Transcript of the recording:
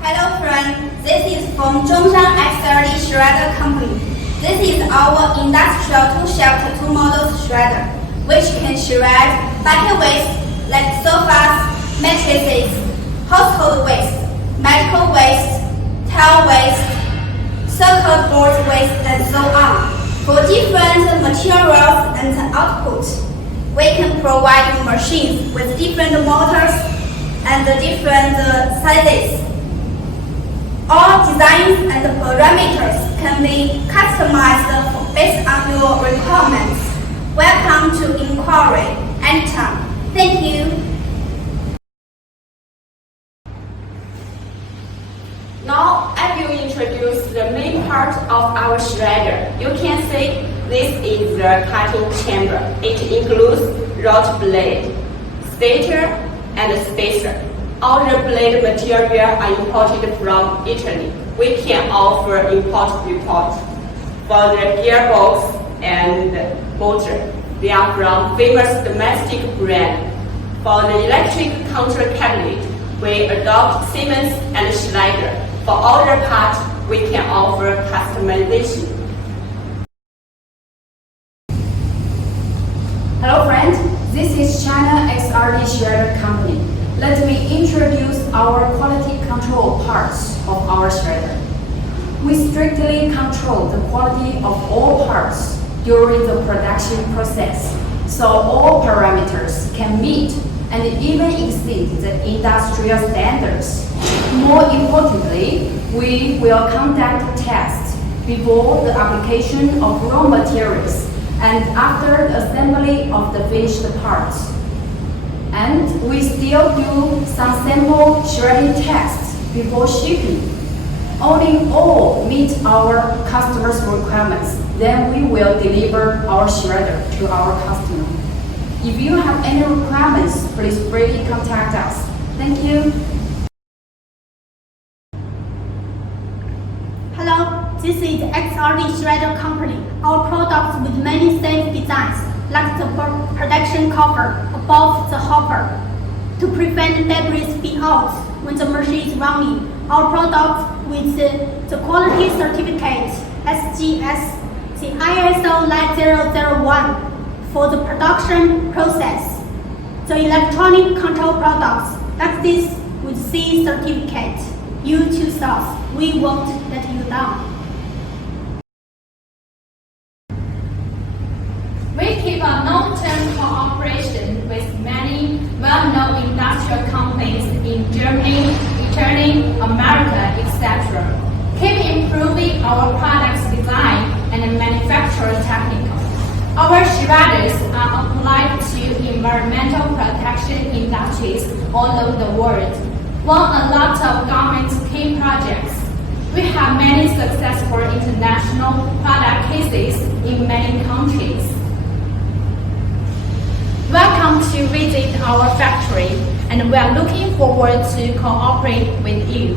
Hello friend, this is from Zhongshan XRD shredder company. This is our industrial two-shelf two-model shredder, which can shred bucket waste like sofas, mattresses, household waste, medical waste, tile waste, circuit board waste, and so on. For different materials and output, we can provide machines with different motors and different sizes. All designs and parameters can be customized based on your requirements. Welcome to inquiry anytime. Thank you. Now I will introduce the main part of our shredder. You can see this is the cutting chamber. It includes rod blade, stator, and spacer. All the blade material are imported from Italy. We can offer import report. For the gearbox and motor, they are from famous domestic brand. For the electric counter cabinet, we adopt Siemens and Schneider. For all the parts, we can offer customization. Hello friends, this is China XRD shredder company. Let me introduce our quality control parts of our shredder. We strictly control the quality of all parts during the production process, so all parameters can meet and even exceed the industrial standards. More importantly, we will conduct tests before the application of raw materials and after the assembly of the finished parts. And we still do some sample shredding tests before shipping. Only all meet our customers' requirements, then we will deliver our shredder to our customer. If you have any requirements, please freely contact us. Thank you. Hello, this is XRD shredder company. Our products with many safe designs, like the production cover above the hopper, to prevent debris spill out when the machine is running. Our products with the quality certificate SGS, the ISO 9001 for the production process. The electronic control products like this with C certificate. You choose us. We won't let you down. We keep a long-term cooperation with many well-known industrial companies in Germany, Italy, America, etc. Keep improving our products' design and manufacturing technical. Our shredders are applied to environmental protection industries all over the world. Won a lot of government key projects. We have many successful international product cases in many countries. Welcome to visit our factory, and we are looking forward to cooperate with you.